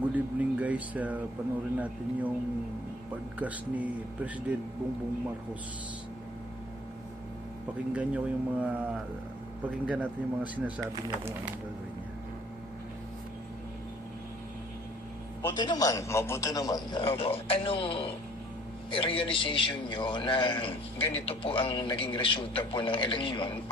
Good evening guys, panoorin natin yung podcast ni President Bongbong Marcos. Pakinggan natin yung mga sinasabi niya kung anong gagawin niya. Mabuti naman. Opo. Anong realization nyo na ganito po ang naging resulta po ng eleksyon?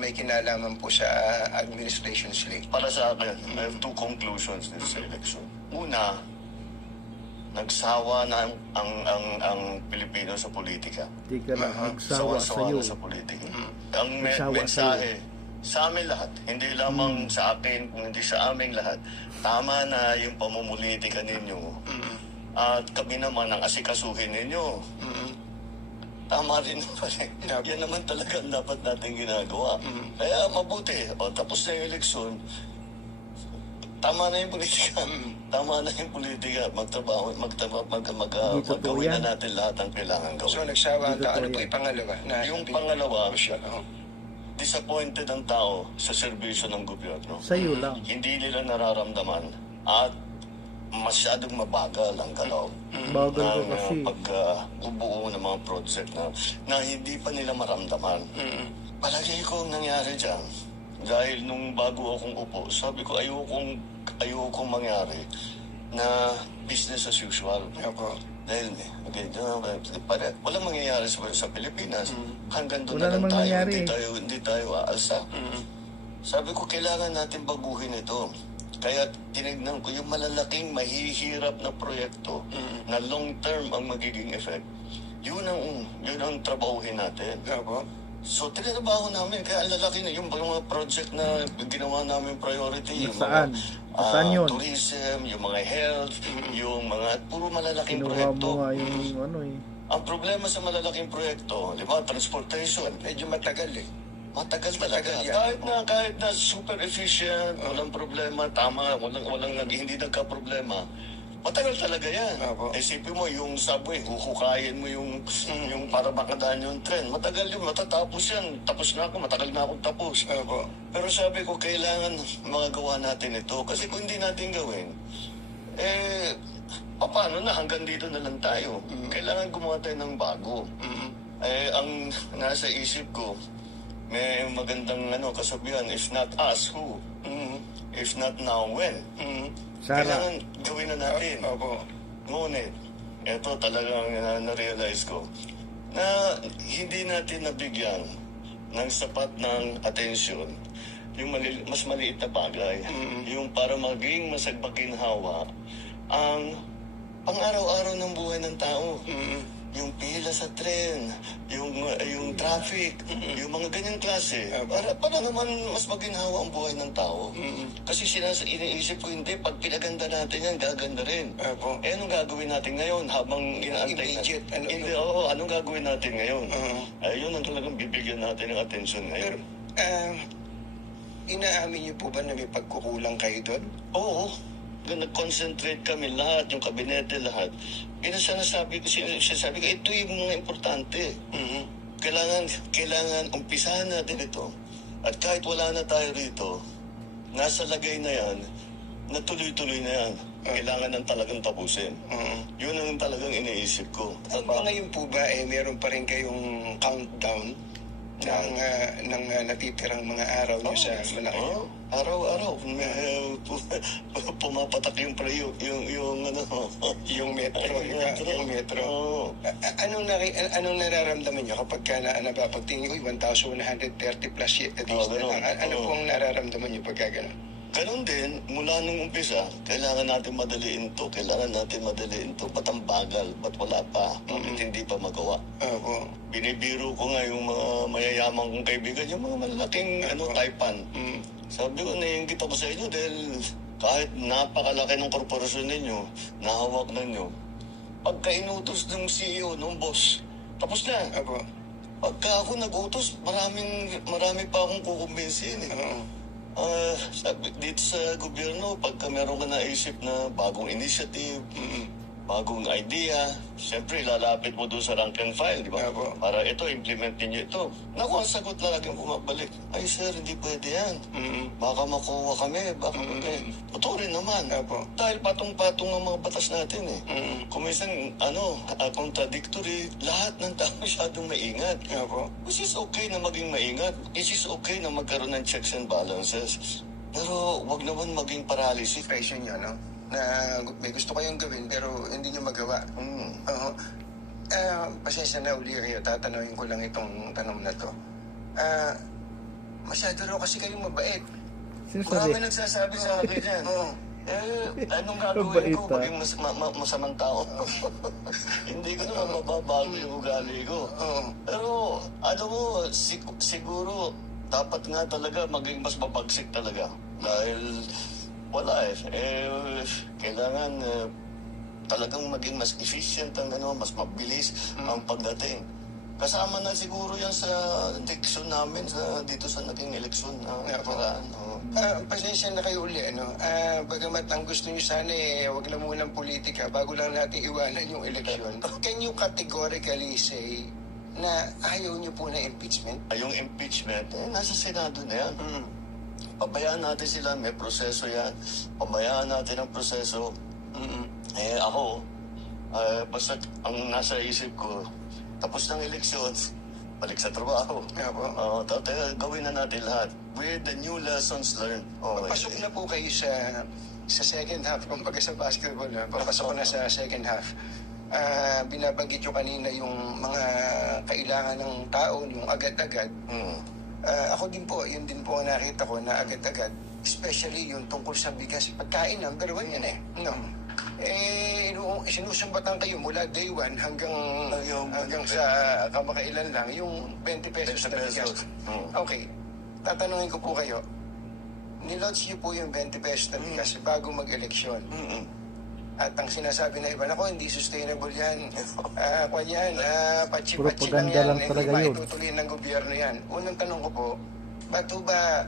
May kinalaman po sa administration slate. Para sa akin, I have two conclusions din sa election. Una, nagsawa na ang Pilipino sa politika. Teka lang, nagsawa sa'yo. na sa politika. Ang Nagsawa mensahe sa amin lahat, hindi lamang sa akin, kundi sa aming lahat, tama na yung pamumulitika ninyo. At kami naman ang asikasuhin ninyo. Tama rin naman eh. Yan naman talaga ang dapat natin ginagawa. Kaya mabuti. Tapos na yung eleksyon, tama na yung politika. Tama na yung politika. Maggawin na natin lahat ang kailangan gawin. So nagsawa ang tao. Ano po yung pangalawa? Yung pangalawa, disappointed ang tao sa serbisyo ng gobyerno. Sa'yo lang. Hindi nila nararamdaman at masyadong mabagal ang galaw Bagal ko kasi. pag-ubuo ng mga project na hindi pa nila maramdaman. Palagi ko ang nangyari dyan. Dahil nung bago akong upo, sabi ko ayokong mangyari na business as usual. Dahil walang mangyayari sa Pilipinas. Hanggang doon Wala na lang namang tayo, nangyari. hindi tayo aalsa. Sabi ko, kailangan natin baguhin ito. Kaya tinignan ko yung malalaking mahihirap na proyekto na long-term ang magiging effect. Yun ang trabahuhin natin. So, tinatrabaho namin. Kaya ang lalaki na yung mga project na ginawa namin priority. Yung Saan? Saan yun? Tourism, yung mga health, yung mga puro malalaking Kinuha proyekto. mo nga yung Ang problema sa malalaking proyekto, di ba, transportation. Medyo matagal eh. Matagal talaga. Yan. Kahit na super efficient, walang problema, tama, hindi nagka-problema. Matagal talaga yan. Isipin mo, yung subway, huhukayin mo yung para makadaan yung tren. Matagal yun, matatapos yan. Tapos na ako, matagal na akong tapos. Pero sabi ko, kailangan magagawa natin ito. Kasi kung hindi natin gawin, paano na, hanggang dito na lang tayo. Kailangan gumawa tayo ng bago. Ang nasa isip ko, may magandang kasabihan, if not us, who? If not now, when? Sara. Kailangan gawin na natin. Ngunit, ito talagang na-realize ko, na hindi natin nabigyan ng sapat ng atensyon yung mas maliit na bagay, yung para maging masagbaginhawa ang pang-araw-araw ng buhay ng tao. Yung pila sa tren, yung traffic, yung mga ganyang klase. Para naman mas maginhawa ang buhay ng tao. Kasi iniisip ko, hindi, pag pinaganda natin yan, gaganda rin. Anong gagawin natin ngayon habang inaantay natin? Anong gagawin natin ngayon? Yun ang talagang bibigyan natin ng atensyon ngayon. Inaamin niyo po ba na may pagkukulang kayo doon? Oo. Nag-concentrate kami lahat, yung kabinete lahat. Sinasabi ko, ito yung mga importante. Kailangan umpisahan natin ito. At kahit wala na tayo rito, nasa lagay na yan, na tuloy-tuloy na yan. Kailangan ng talagang tapusin. Yun ang talagang iniisip ko. Ngayon po ba, meron pa rin kayong countdown ng natitirang mga araw niyo sa Malacanang? Araw-araw. Pumapatak yung Yung metro. Anong nararamdaman niyo kapag pagtingin ko 1,130 plus days na lang? Ano pong nararamdaman niyo pagka gano'n? Ganun din, mula nung umpisa, kailangan natin madaliin to. Ba't ang bagal? Ba't wala pa? Bakit hindi pa magawa? Binibiro ko nga yung mga mayayamang kong kaibigan, yung mga malalaking taipan. Sabi ko, naiingit ako sa inyo dahil kahit napakalaki ng korporasyon ninyo, nahawak ninyo, pagka inutos ng CEO, ng boss, tapos na. Pagka ako nag-utos, marami pa akong kukumbinsin. Sabi, dito sa gobyerno, pagka meron ka naisip na bagong initiative, bagong idea, siyempre lalapit mo doon sa rank and file, di ba? Opo. Para ito, implement ninyo ito. Naku, ang sagot laging bumabalik, ay sir, hindi pwede yan. Baka makuha kami, baka kami. Totoo rin naman. Opo. Dahil patong-patong ang mga batas natin eh. Kung minsan, contradictory, lahat ng tao masyadong maingat. Opo. Which is okay na maging maingat. It is okay na magkaroon ng checks and balances. Pero wag naman maging paralysis. Expression nyo, no? Na may gusto kayong gawin pero hindi nyo magawa. Oo. Pasensya na uli kayo, tatanungin ko lang itong tanong na to. Masyado raw kasi kayong mabait. Marami nagsasabi sa akin yan. Oo. Anong gagawin ko? Mabait, Maging masamang tao. Hindi ko naman mababago yung ugali ko. Oo. Pero, mo, siguro, dapat nga talaga maging mas mapagsik talaga. Dahil, wala kailangan talagang maging mas efficient ang mas mabilis ang pagdating. Kasama na siguro yan sa diksyon namin dito sa naging eleksyon na nakaraan. Pasensya na kayo uli, ano? Bagamat ang gusto nyo sana wag na munang politika bago lang natin iwanan yung eleksyon. Can you categorically say na ayaw nyo po na impeachment? Yung impeachment, nasa Senado na yan. Pabayaan natin sila, may proseso yan. Pabayaan natin ang proseso. Ako, basta ang nasa isip ko, tapos ng eleksyon, balik sa trabaho. Gawin na natin lahat. With the new lessons learned. Papasok na po kayo sa second half. Kumbaga sa basketball, papasok na sa second half. Binabanggit nyo kanina yung mga kailangan ng tao, yung agad-agad. Ako din po, yun din po ang nakita ko na agad-agad, especially yung tungkol sa bigas. Pagkain, number one yan no? Sinusumbatan kayo mula day one hanggang sa kamakailan lang, yung 20 pesos na bigas. Okay, tatanungin ko po kayo, nilodge niyo po yung 20 pesos na bigas bago mag-eleksyon. At ang sinasabi na iba, nako, hindi sustainable yan. Pachi-pachi lang yan. Hindi maitutuloy ng gobyerno yan. Unang tanong ko po, ba't ba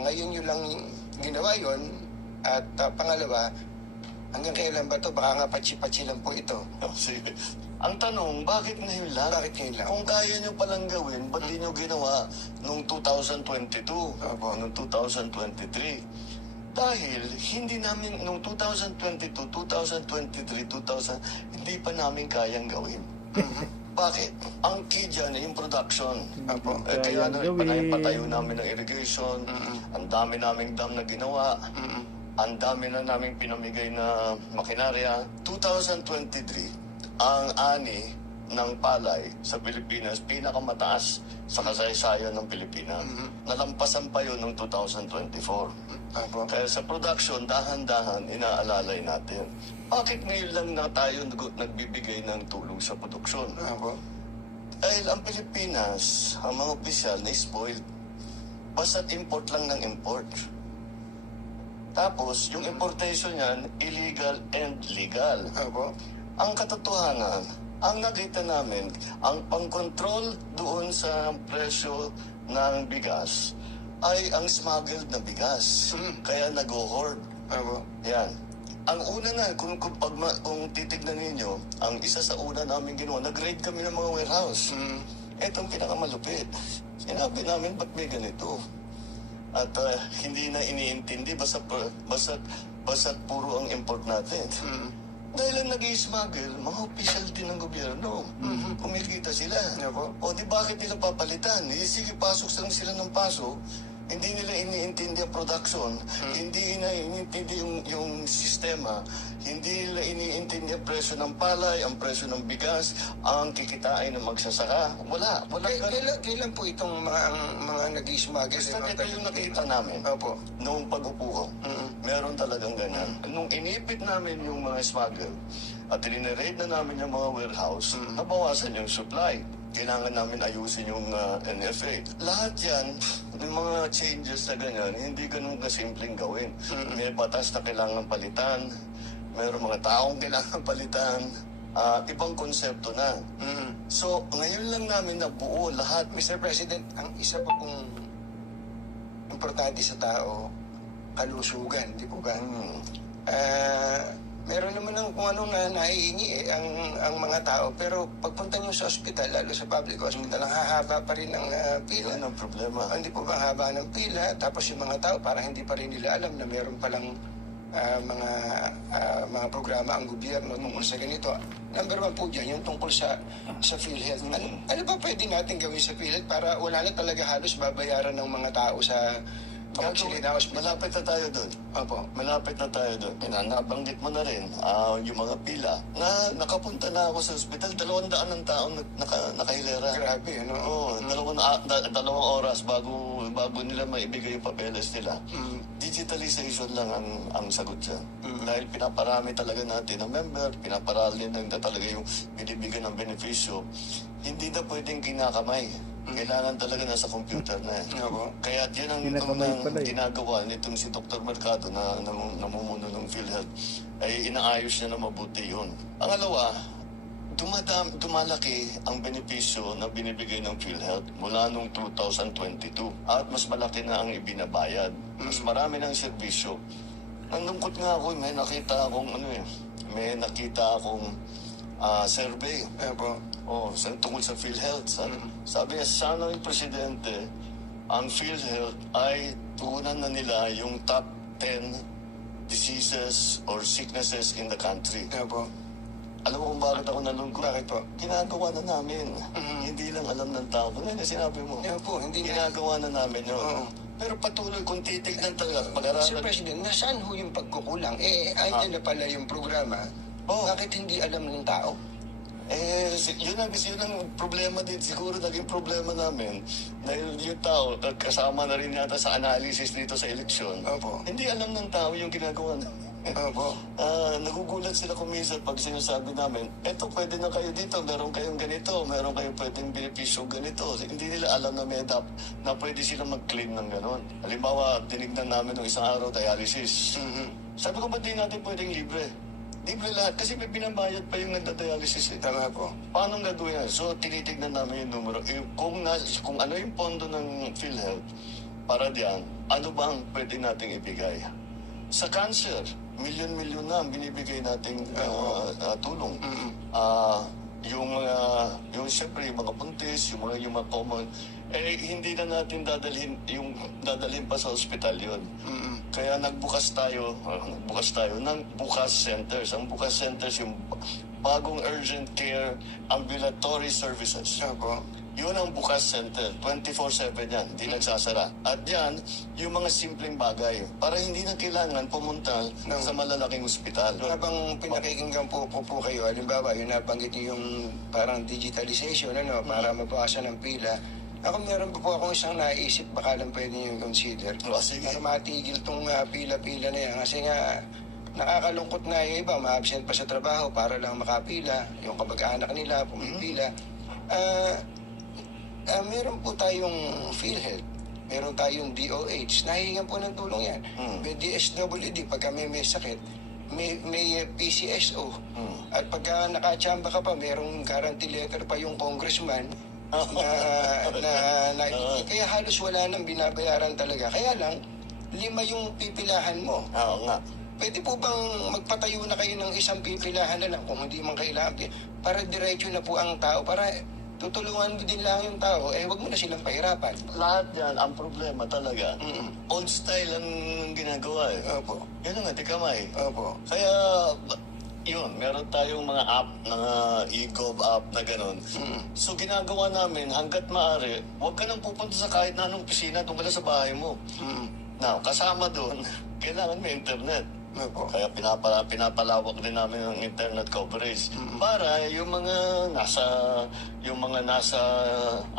ngayon nyo lang ginawa yun? At pangalawa, hanggang kailan ba ito? Baka nga pachi-pachi lang po ito. Sige. Ang tanong, bakit ngayon lang? Bakit ngayon lang? Kung kaya nyo palang gawin, ba't di nyo ginawa noong 2022? Noong 2023? Dahil hindi namin, noong 2022, 2023, 2000, hindi pa namin kayang gawin. Bakit? Ang key dyan ay yung production. Kaya patayo namin ng irrigation, ang dami naming dam na ginawa, ang dami na naming pinamigay na makinarya. 2023, ang ani ng palay sa Pilipinas, pinakamataas sa kasaysayan ng Pilipinas. Nalampasan pa yun noong 2024. Kaya sa production, dahan-dahan, inaalalay natin. Bakit ngayon lang na tayo nagbibigay ng tulong sa produksyon? Dahil ang Pilipinas, ang mga opisyal na spoiled. Basta't import lang ng import. Tapos, yung importation yan, illegal and legal. Ang katotohanan, ang nakita namin, ang pang-control doon sa presyo ng bigas ay ang smuggled na bigas. Kaya nag-hoard. Yan. Ang una na, kung titignan ninyo, ang isa sa una namin ginawa, nag-raid kami ng mga warehouse. Itong pinakamalupit. Sinabi namin, ba't may ganito? At hindi na iniintindi, basta puro ang import natin. Dahil ang nag-i-smuggle, mga opisyal din ng gobyerno. Kumikita sila. O di bakit nila papalitan? Sige, pasok lang sila ng pasok. Hindi nila iniintindi ang production. Hindi nila iniintindi yung sistema. Hindi nila iniintindi ang presyo ng palay, ang presyo ng bigas, ang kikitain ng magsasaka. Wala. Kailan po itong mga nag-i-smuggle? Basta ito yung nakita namin. Noong pag-upo ko. Meron talagang ganyan. Nung inipit namin yung mga smuggle at tiniraid na namin yung mga warehouse, nabawasan yung supply. Kailangan namin ayusin yung NFA. Lahat yan, yung mga changes na ganyan, hindi ganun kasimpleng gawin. May batas na kailangan palitan, mayroong mga taong kailangan palitan, ibang konsepto na. So, ngayon lang namin nabuo lahat. Mr. President, ang isa po pong importante sa tao, kalusugan, di po ba? meron naman ng kung anong na naiingi ang mga tao. Pero pagpunta nyo sa ospital, lalo sa public hospital, ang hahaba pa rin ng pila. Yun ang problema. Hindi po ba haba ng pila? Tapos yung mga tao, parang hindi pa rin nila alam na meron palang mga programa ang gobyerno tungkol sa ganito. Number one po dyan, yung tungkol sa PhilHealth. Ano ba pwede natin gawin sa PhilHealth para wala na talaga halos babayaran ng mga tao sa pagsilina hospital? Malapit na tayo doon. Opo. Malapit na tayo doon. Nabanggit mo na rin yung mga pila na nakapunta na ako sa ospital. 200 ng tao nakahilera. Grabe, ano? Oo, dalawang oras bago nila maibigay yung papeles nila. Digitalization lang ang sagot dyan. Dahil pinaparami talaga natin ang member, pinaparami lang na talaga yung binibigyan ng benepisyo. Hindi na pwedeng kinakamay. Kailangan talaga nasa computer na. Kaya yan ang ginagawa nitong si Dr. Mercado na namumuno ng PhilHealth ay inaayos niya na mabuti yun. Pangalawa, dumalaki ang benepisyo na binibigay ng PhilHealth mula noong 2022 at mas malaki na ang ibinabayad. Mas marami ng serbisyo. Nalungkot nga ako, may nakita akong survey. Tungkol sa PhilHealth. Sabi niya, sana yung presidente, ang PhilHealth ay tugunan na nila yung top 10 diseases or sicknesses in the country. Alam mo kung bakit ako nalungkot? Bakit po? Ginagawa na namin. Hindi lang alam ng tao. Ano sinabi mo? Hindi Ginagawa na namin yun. Pero patuloy kung titignan talaga, pag-aralan. Sir President, nasaan ho yung pagkukulang? Andyan na pala yung programa. Bakit hindi alam ng tao? Yun ang problema din. Siguro naging problema namin dahil yung tao, kasama na rin yata sa analysis dito sa eleksyon. Hindi alam ng tao yung ginagawa namin. Nagugulat sila kuminsan pag sinasabi namin, eto pwede na kayo dito, meron kayong ganito, meron kayong pwedeng benepisyo ganito. Hindi nila alam na may na pwede sila mag-claim ng gano'n. Halimbawa, tinignan namin ng isang araw dialysis. Sabi ko, ba't di natin pwedeng libre? Libre lahat. Kasi may binabayad pa yung nagda-dialysis. Tama po. Paano gagawin yan? So, tinitignan namin yung numero. Kung ano yung pondo ng PhilHealth para diyan, ano ba ang pwede nating ibigay? Sa cancer, milyon-milyon na ang binibigay nating tulong. Yung siyempre, yung mga buntis, yung mga common, hindi na natin dadalhin pa sa ospital yun. Kaya nagbukas tayo ng Bukas Centers. Ang Bukas Centers, yung bagong urgent care ambulatory services. Yun ang Bukas Center. 24/7 yan. Hindi nagsasara. At yan, yung mga simpleng bagay. Para hindi na kailangan pumunta sa malalaking ospital. Habang pinakikinggan po kayo, halimbawa, yung nabanggit niyo yung parang digitalization, para mabawasan ng pila. Ako meron po akong isang naisip, baka lang pwede nyo consider. Para matigil tong pila-pila na yan. Kasi nga, nakakalungkot na yung iba, ma-absent pa sa trabaho para lang makapila. Yung kamag-anak nila, pumipila. Meron po tayong PhilHealth, meron tayong DOH, nahihingan po ng tulong yan. May DSWD, pagka may sakit, may PCSO. At pagka nakachamba ka pa, merong guarantee letter pa yung congressman kaya halos wala nang binabayaran talaga. Kaya lang, 5 yung pipilahan mo. Nga. Pwede po bang magpatayo na kayo ng isang pipilahan na lang kung hindi man kailangan para diretso na po ang tao, para tutulungan mo din lang yung tao, wag mo na silang pahirapan. Lahat yan, ang problema talaga. Old style ang ginagawa Yan nga, di kamay. Kaya, yun, meron tayong mga app, mga e-gov app na gano'n. So, ginagawa namin, hanggat maaari, huwag ka nang pupunta sa kahit na anong opisina, doon ka lang sa bahay mo. Now, kasama doon, kailangan may internet. Kaya pinapalawak din namin ang internet coverage para yung mga nasa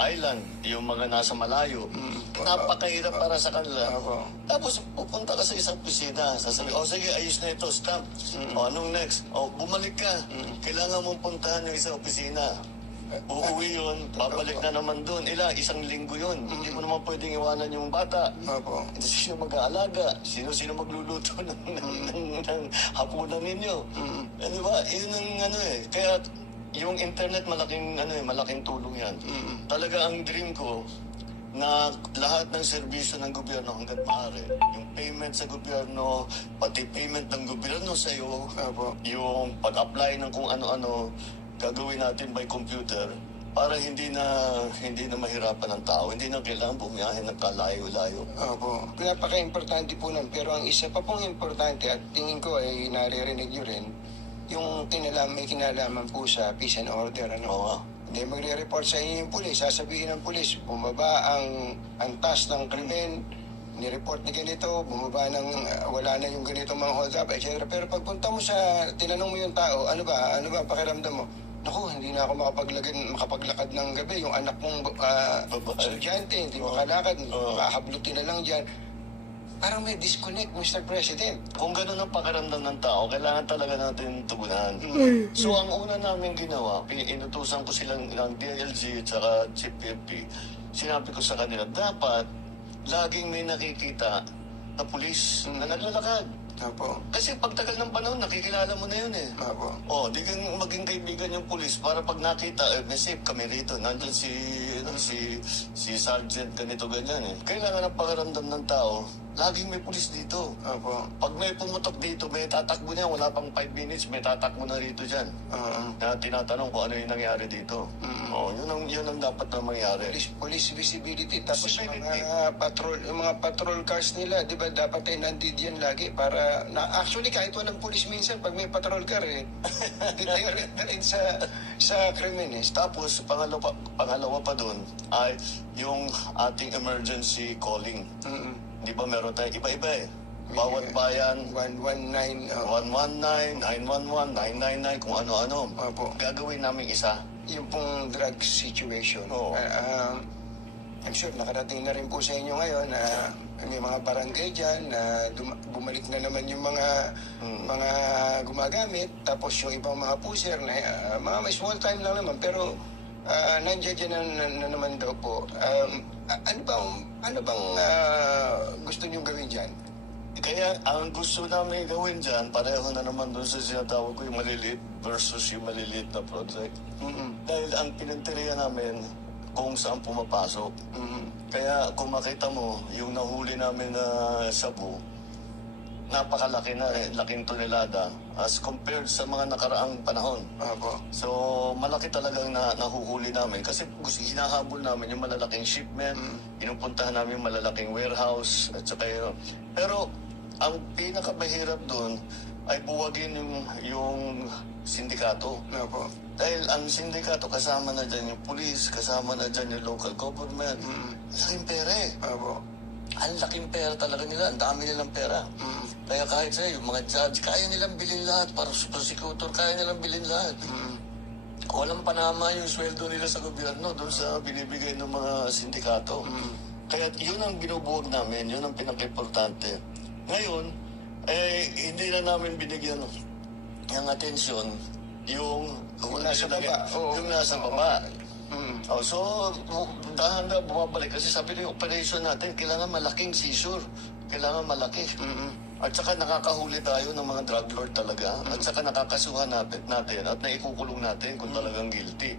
island, yung mga nasa malayo, napakahirap para sa kanila. Tapos pupunta ka sa isang opisina, sasabi, sige, ayos na ito, stop. Anong next? Bumalik ka. Kailangan mong puntahan yung isang opisina. Uuwi yun, babalik na naman doon. Isang linggo yun. Hindi mo naman pwedeng iwanan yung bata. Sino mag-aalaga? Sino magluluto ng hapunan ninyo? Di ba? Yun ang Kaya yung internet malaking tulong yan. Talaga ang dream ko na lahat ng serbisyo ng gobyerno hanggat maaari, yung payment sa gobyerno, pati payment ng gobyerno sa'yo, Opo. yung pag-apply ng kung ano-ano, gagawin natin by computer para hindi na mahirapan ng tao, hindi na kailangan bumiyahe ng kalayo-layo. Opo. Napaka-importante po nun. Pero ang isa pa pong importante at tingin ko ay naririnig nyo rin, yung may kinalaman po sa peace and order. Ano? Oo nga. Hindi magre-report sa inyo yung pulis. Sasabihin ng pulis, bumaba ang task ng krimen, ni-report ni ganito, bumaba wala na yung ganitong mga hold up, etc. Pero pagpunta mo tinanong mo yung tao, ano ba ang pakiramdam mo? Naku, hindi na ako makapaglakad ng gabi. Yung anak mong estudyante, hindi makalakad, makahablutin na lang dyan. Parang may disconnect, Mr. President. Kung gano'n ang pakiramdam ng tao, kailangan talaga natin tugunan. So, ang una namin ginawa, inutusan ko silang ng DLG at saka Chief PNP. Sinabi ko sa kanila, dapat laging may nakikita na pulis na naglalakad. Opo. Kasi pagtagal ng panahon, nakikilala mo na yun eh. Opo. Di kang maging kaibigan yung pulis para pag nakita, may safe kami rito. Nandun si Sergeant ganito ganyan eh. Kailangan ang pakiramdam ng tao, laging may pulis dito. Opo. Pag may pumutok dito, may tatakbo niya, wala pang 5 minutes, may tatakbo na rito dyan. Na tinatanong kung ano yung nangyari dito. Yun ang dapat na mangyari. Police visibility. Tapos Visibility. yung mga patrol cars nila, di ba dapat ay nandito yan lagi para actually kahit walang pulis minsan pag may patrol car deterrent na rin sa krimen eh. Tapos, pangalawa pa doon ay yung ating emergency calling. Di ba meron tayo iba-iba eh. Bawat bayan, 119. 119, 911, 999, kung ano-ano. Opo. Gagawin namin isa. Yung pong drug situation. Oo. I'm sure nakarating na rin po sa inyo ngayon na may mga barangay dyan na bumalik na naman yung mga gumagamit. Tapos yung ibang mga pusher na mga may small time lang naman pero nandiyan na naman daw po. Ano bang gusto niyong gawin dyan? Kaya ang gusto namin gawin dyan, pareho na naman doon sa sinatawag ko yung maliliit versus yung maliliit na project. Dahil ang pinagtiriya namin kung saan pumapasok. Kaya kung makita mo, yung nahuli namin na sabu, napakalaki na laking tonelada as compared sa mga nakaraang panahon. Opo. So, malaki talagang nahuhuli namin kasi hinahabol namin yung malalaking shipment, pinupuntahan namin yung malalaking warehouse, at saka yun. Pero, ang pinakamahirap doon ay buwagin yung sindikato. Opo. Dahil ang sindikato, kasama na dyan yung police, kasama na dyan yung local government. Laking pera eh. Opo. Ang laking pera talaga nila, ang dami nilang pera. Kaya kahit sa'yo, yung mga judge, kaya nilang bilhin lahat. Para sa prosecutor, kaya nilang bilhin lahat. Walang panama yung sweldo nila sa gobyerno doon sa binibigay ng mga sindikato. Kaya yun ang binubuwag namin, yun ang pinaka-importante. Ngayon, hindi na namin binigyan ng atensyon yung nasa baba. Yung nasa baba. So, dahan-dahan bumabalik kasi sabi ng operation natin, kailangan malaking seizure. Kailangan malaki. At saka nakakahuli tayo ng mga drug lord talaga. At saka nakakasuhan natin at naikukulong natin kung talagang guilty.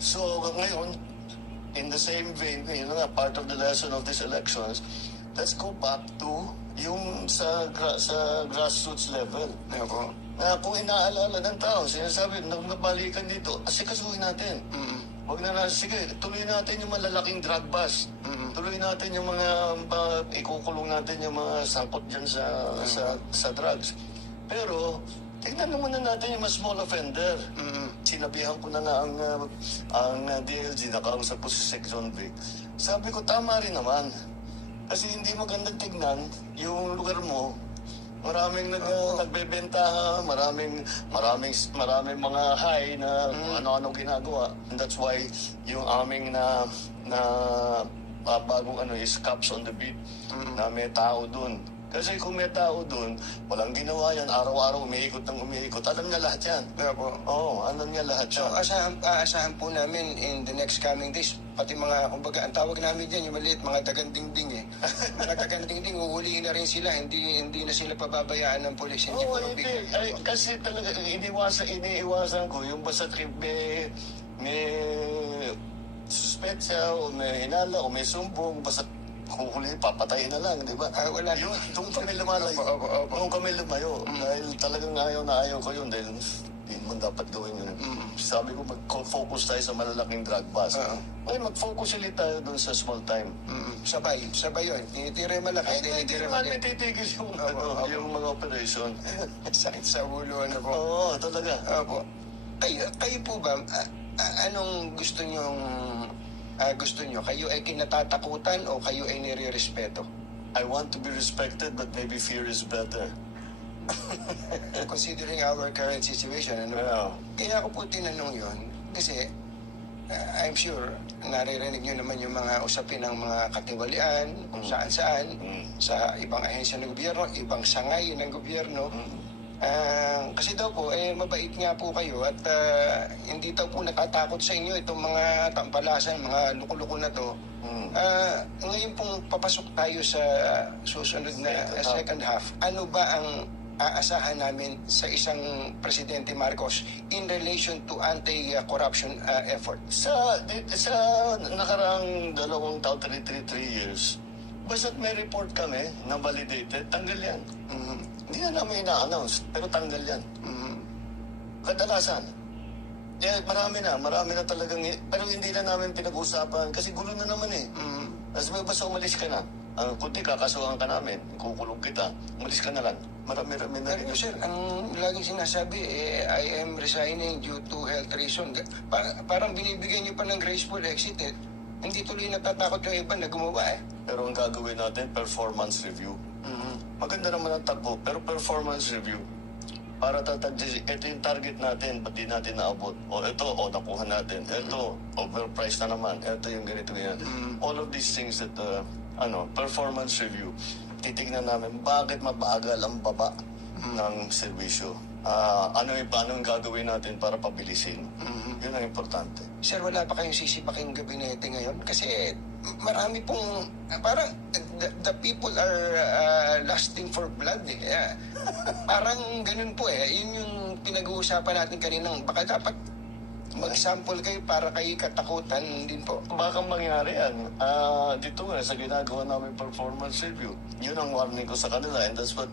So, ngayon, in the same vein, yun nga, part of the lesson of these elections, let's go back to yung sa grassroots level. Opo. Na kung inaalala ng tao, sinasabi, nabalikan dito, asikasuhin natin. Huwag na sige, tuloy natin yung malalaking drug bust. Tuloy natin yung mga, ikukulong natin yung mga sangkot dyan sa drugs. Pero, tignan naman na natin yung mas small offender. Sinabihan ko na nga ang DLG, nakausap ko si Sec. John Vic. Sabi ko, tama rin naman. Kasi hindi magandang tignan yung lugar mo. Maraming nagbebenta, maraming mga high na ano-ano ginagawa. And that's why yung aming na bagong is cops on the beat na may tao dun. Kasi kung may tao dun, walang ginawa yan, araw-araw umiikot. Alam niya lahat yan. Opo. Oo, alam niya lahat So, yan. aasahan po namin in the next coming days, pati mga, kumbaga, ang tawag namin dyan, yung maliit, mga dagandingding eh. Mga dagandingding, uhulihin na rin sila, hindi na sila pababayaan ng polis. Oo, hindi. Kasi talaga, iniiwasan ko, yung basta may suspetsa, o may hinala, o may sumbong, basta huhuli, papatayin na lang, di ba? Wala. Yun, doon kami lumalayo. Opo. Doon kami lumayo. Dahil talagang ayaw na ayaw ko yun. Dahil hindi mo dapat gawin yun. Sabi ko, mag-focus tayo sa malalaking drug bust. Okay, mag-focus ulit tayo doon sa small time. Sabay yun. Tinitira yung malaki. Hindi naman may titigil yung mga operation. Sakit sa ulo, ano po. Oo, talaga. Opo. Kayo po ba, anong gusto nyo? Kayo ay kinatatakutan o kayo ay nire-respeto? I want to be respected, but maybe fear is better. Considering our current situation, ano? Yeah. Kaya ako po tinanong yun, kasi I'm sure naririnig nyo naman yung mga usapin ng mga katiwalian, kung saan-saan, sa ibang ahensya ng gobyerno, ibang sangay ng gobyerno. Kasi daw po, mabait nga po kayo at hindi daw po natatakot sa inyo itong mga tampalasan, mga luko-luko na to. Ngayon pong papasok tayo sa susunod na second half, ano ba ang aasahan namin sa isang Presidente Marcos in relation to anti-corruption effort? Sa nakaraang 2 taon, 3 years, basta't may report kami na validated, tanggal yan. Hindi na namin ina-announce, pero tanggal yan. Kadalasan. Marami na talagang, pero hindi na namin pinag-usapan kasi gulo na naman eh. Tapos basta umalis ka na. Kundi kakasuhan ka namin, kukulong kita, umalis ka na lang. Marami na rin. Pero sir, ang laging sinasabi, I am resigning due to health reason. Parang binibigyan niyo pa ng graceful exit eh. Hindi tuloy natatakot yung iba na gumawa eh. Pero ang gagawin natin, performance review. Maganda naman ang takbo, pero performance review. Para ito yung target natin, ba't di natin naabot? Nakuha natin. Ito, overpriced na naman. Ito yung ganito yan. All of these things that, performance review. Titignan namin bakit mabagal ang baba ng serbisyo. Ano yung gagawin natin para pabilisin? Yun ang importante. Sir, wala pa kayong sisipaking gabinete ngayon? Kasi marami pong, parang the people are lusting for blood eh. Kaya, parang ganun po eh. Yun yung pinag-uusapan natin kaninang, baka dapat mag-sample kayo para kayo katakutan din po. Baka mangyari yan. Dito nga, sa ginagawa namin performance review, yun ang warning ko sa kanila. And that's what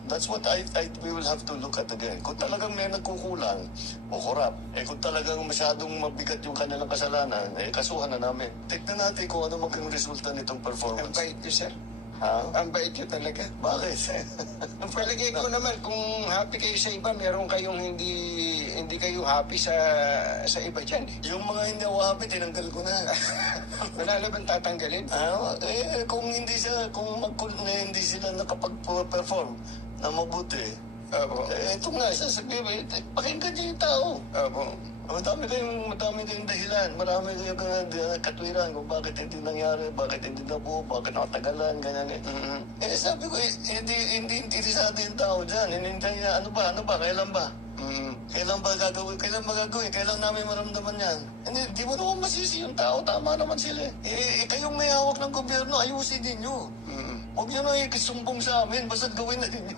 we will have to look at again. Kung talagang may nagkukulang o korap, kung talagang masyadong mabigat yung kanilang kasalanan, kasuhan na namin. Tignan natin kung ano maging resulta nitong Ang performance. bait nyo, sir. Ha? Ang bait nyo talaga. Bakit? Ang palagay ko naman, kung happy kayo sa iba, meron kayong hindi kayo happy sa iba dyan eh. Yung mga hindi ako happy, tinanggal ko na. Wala na bang tatanggalin? Kung hindi sila nakapag-perform na mabuti, Opo. ito nga, sasabihin, pakinggan niyo yung tao. Opo. Madami kayong dahilan, marami kayong katwiran kung bakit hindi nangyari, bakit hindi nabuo, bakit nakatagalan, ganyan eh. Sabi ko, hindi interesado yung tao dyan. Hinintay niya, ano ba, kailan ba? Kailan ba gagawin? Kailan namin maramdaman yan? Hindi mo naman masisi yung tao, tama naman sila. Kayong may hawak ng gobyerno, ayusin ninyo. Huwag nyo na ikisumbong sa amin, basta gawin na ninyo.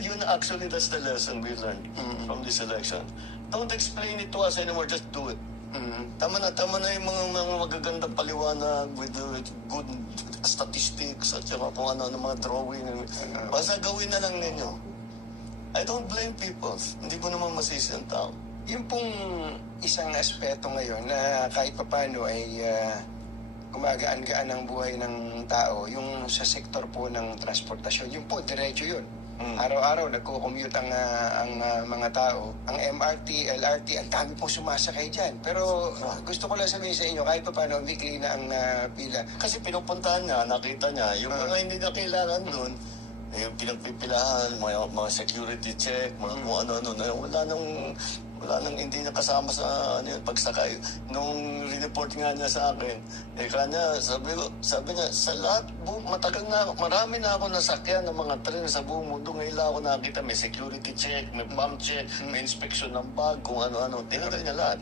Yun actually, that's the lesson we learned from this election. Don't explain it to us anymore, just do it. Tama na yung mga magagandang paliwanag with good statistics at saka kung ano mga drawing. Basta gawin na lang ninyo. I don't blame people. Hindi ko naman masisi ang tao. Yung pong isang aspeto ngayon na kahit papano ay gumagaan-gaan ang buhay ng tao, yung sa sektor po ng transportasyon, yung po, diretso yun. Araw-araw nagko-commute ang mga tao. Ang MRT, LRT, ang dami pong sumasakay dyan. Pero gusto ko lang sabihin sa inyo, kahit pa paano, weekly na ang pila. Kasi pinupuntahan niya, nakita niya, yung mga hindi na kailangan doon, yung pinagpipilahan, mga security check, mga kung ano-ano, wala nang hindi niya kasama sa pagsakay. Nung report nga niya sa akin, sabi niya, sa lahat, matagal na ako, marami na ako nasakyan ng mga tren sa buong mundo. Ngayon lang ako nakita, may security check, may bump check, may inspection ng bag, kung ano-ano. Tinatay niya lahat.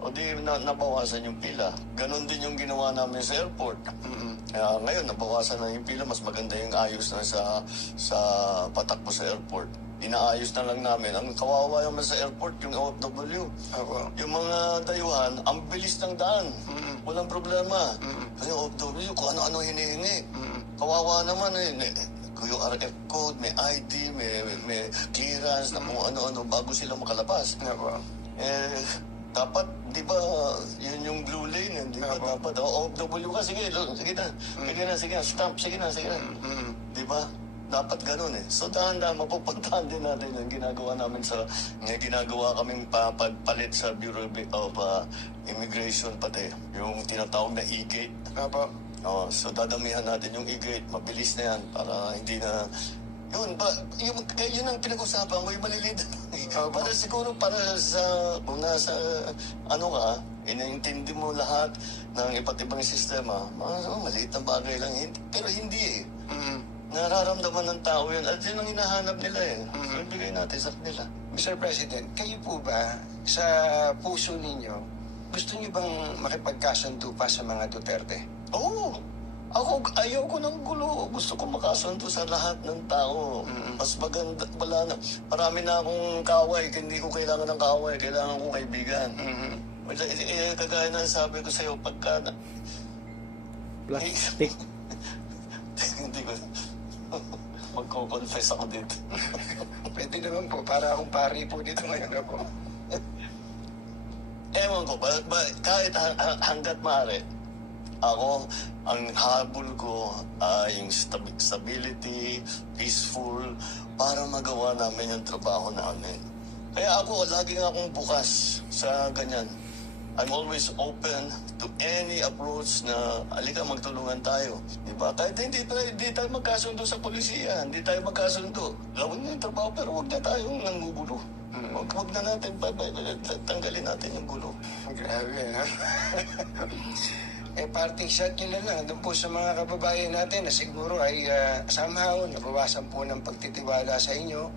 O di nabawasan yung pila. Ganon din yung ginawa namin sa airport. Ngayon, nabawasan na yung pila, mas maganda yung ayos na sa patakbo sa airport. inaayos na lang namin. Ang kawawa naman sa airport, yung OFW. Opo. Yung mga dayuhan, ang bilis ng daan. Walang problema. Kasi OFW, kung ano-ano hinihingi. Kawawa naman yung RF code, may ID, may clearance na kung ano-ano bago sila makalabas. Opo. Dapat, di ba, yun yung blue lane, di ba? Dapat, OFW ka, sige na, stop, sige na. Di ba? Dapat ganun So, dahan-dahan, mapupuntahan din natin yung ginagawa namin may ginagawa kaming pagpalit sa Bureau of Immigration pati, yung tinatawag na e-gate. Opo. So, dadamihan natin yung e-gate, mabilis na yan, para hindi na, yun ang pinag-usapan ko, yung maliliit. Para siguro, kung nasa, inaintindi mo lahat ng iba't ibang sistema, maliit na bagay lang, pero hindi nararamdaman ng tao yun. At yun ang hinahanap nila So, ibigay natin sa kanila. Mr. President, kayo po ba, sa puso ninyo, gusto niyo bang makipagkasundo pa sa mga Duterte? Oo. Ako, ayaw ko ng gulo. Gusto ko makasundo sa lahat ng tao. Mas maganda, marami na akong kaaway. Hindi ko kailangan ng kaaway. Kailangan ko kaibigan. Kagaya na sabi ko sa'yo, pagka... Plastic. Hindi ko... Magko-confess ako dito. Pwede naman po, para akong pari po dito ngayon ako. Ewan ko, kahit hanggat maaari, ako, ang habol ko ay yung stability, peaceful, para magawa namin yung trabaho namin. Kaya ako, laging akong bukas sa ganyan. I'm always open to any approach na alika magtulungan tayo. Diba? Kahit hindi tayo magkasundo sa polisiya, hindi tayo magkasundo. Gawin niyo yung trabaho pero huwag na tayong nangugulo. Huwag na natin, tanggalin natin yung gulo. Grabe, ha? Parting shot nyo na lang doon po sa mga kababayan natin na siguro ay somehow nabawasan po ng pagtitiwala sa inyo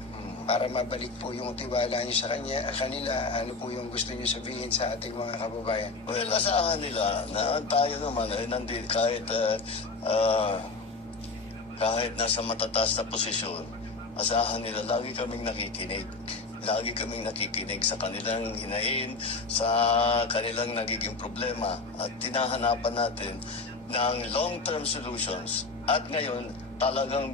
para mabalik po yung tiwala nyo sa kanila. Ano po yung gusto nyo sabihin sa ating mga kababayan? Well, asahan nila na tayo naman nandito kahit nasa matataas na posisyon, asahan nila lagi kaming nakikinig. Lagi kaming nakikinig sa kanilang hinain, sa kanilang nagiging problema at tinahanapan natin ng long-term solutions. At ngayon, talagang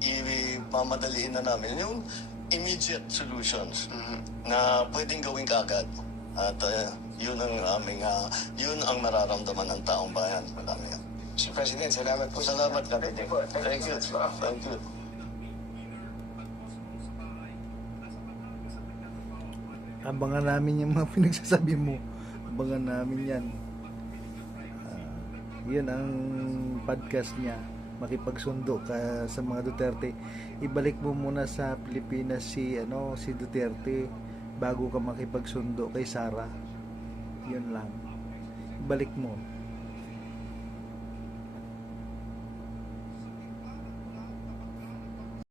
ipamadaliin na namin yung immediate solutions na pwedeng gawin kaagad. At yun ang mararamdaman ng taong bayan. Marami yan. Mr. President, salamat po. Salamat ka. Thank you. Thank you. Abangan namin yung mga pinagsasabi mo. Abangan namin yan. Yun ang podcast niya. Makipagsundo ka sa mga Duterte. Ibalik mo muna sa Pilipinas si Duterte bago ka makipagsundo kay Sara. Yun lang. Ibalik mo.